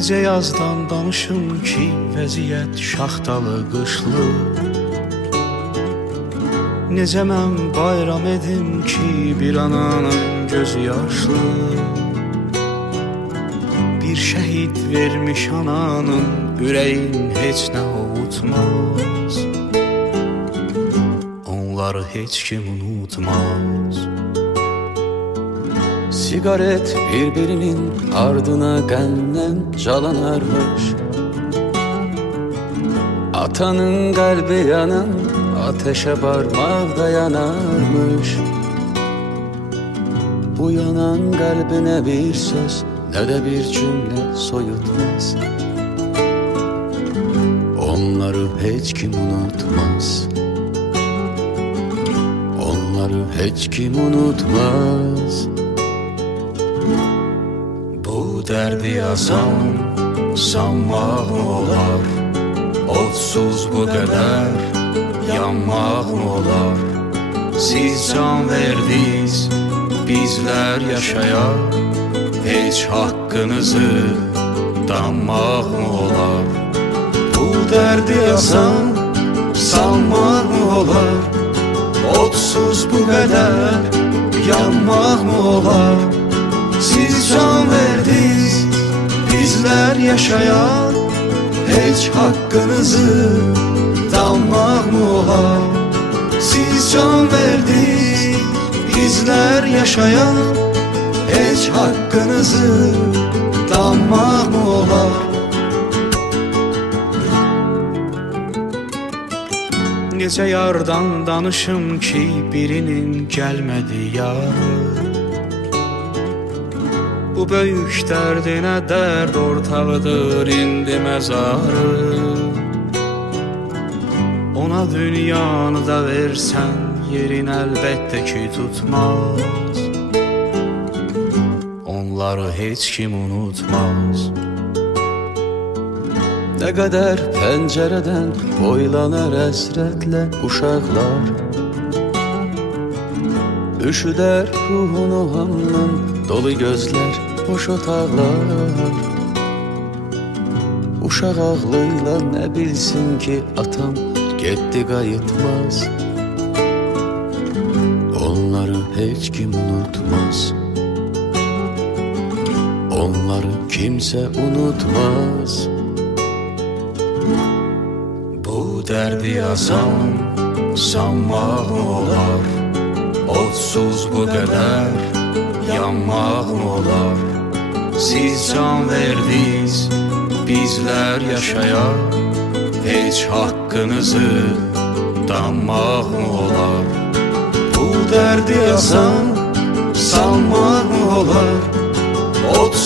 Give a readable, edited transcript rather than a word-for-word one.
Necə yazdan danışım ki, vəziyyət şaxtalı, qışlı. Necə mən bayram edim ki, bir ananın gözü yaşlı. Bir şəhid vermiş ananın ürəyin heç nə ovutmaz. Onları heç kim unutmaz. Sigaret birbirinin ardına qəndən calanarmış. Atanın qəlbi yanan ateşe parmağda yanarmış. Bu yanan qəlbinə bir söz, nə də bir cümlə soyutmaz. Onları heç kim unutmaz. Onları heç kim unutmaz. Bu dərdi yazan sanmaq olar, odsuz bu qədər yanmaq olar. Siz can verdiniz, bizlər yaşayaq, heç haqqınızı danmaq olar. Bu dərdi yazan sanmaq olar, odsuz bu qədər yanmaq olar. Siz can verdiniz, bizlər yaşayaq, heç haqqınızı danmaq olar. Siz can verdiniz, bizlər yaşayaq, heç haqqınızı danmaq olar. Necə yardan danışım ki, birinin gəlmədi yarı. Bu böyük dərdinə dərd ortağıdır indi məzarı. Ona dünyanı da versən, yerin əlbəttə ki tutmaz. Onları heç kim unutmaz. Nə qədər pəncərədən boylanar əsrətlə uşaqlar. Üşüdər ruhunu hamının dolu gözlər, boş otaqlar. Uşaq ağlıyla nə bilsin ki, atam getdi qayıtmaz. Onları heç kim unutmaz. Onları kimsə unutmaz. Bu dərdi yazan sanmaq olar, odsuz bu qədər yanmaq olar. Siz can verdiniz, bizlər yaşayaq, heç haqqınızı danmaq olar. Bu dərdi yazan sanmaq olar, odsuz